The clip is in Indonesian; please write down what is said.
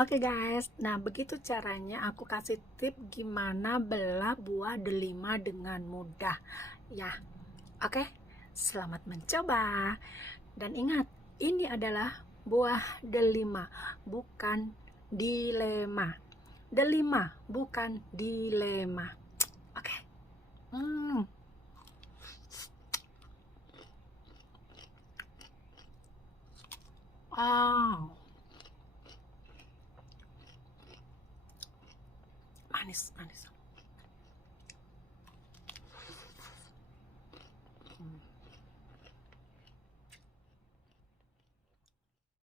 Oke guys, nah begitu caranya aku kasih tip gimana belah buah delima dengan mudah ya. Oke, selamat mencoba. Dan ingat, ini adalah buah delima, bukan dilema. Delima, bukan dilema. Oke. Hmm. Wow. Manis, manis.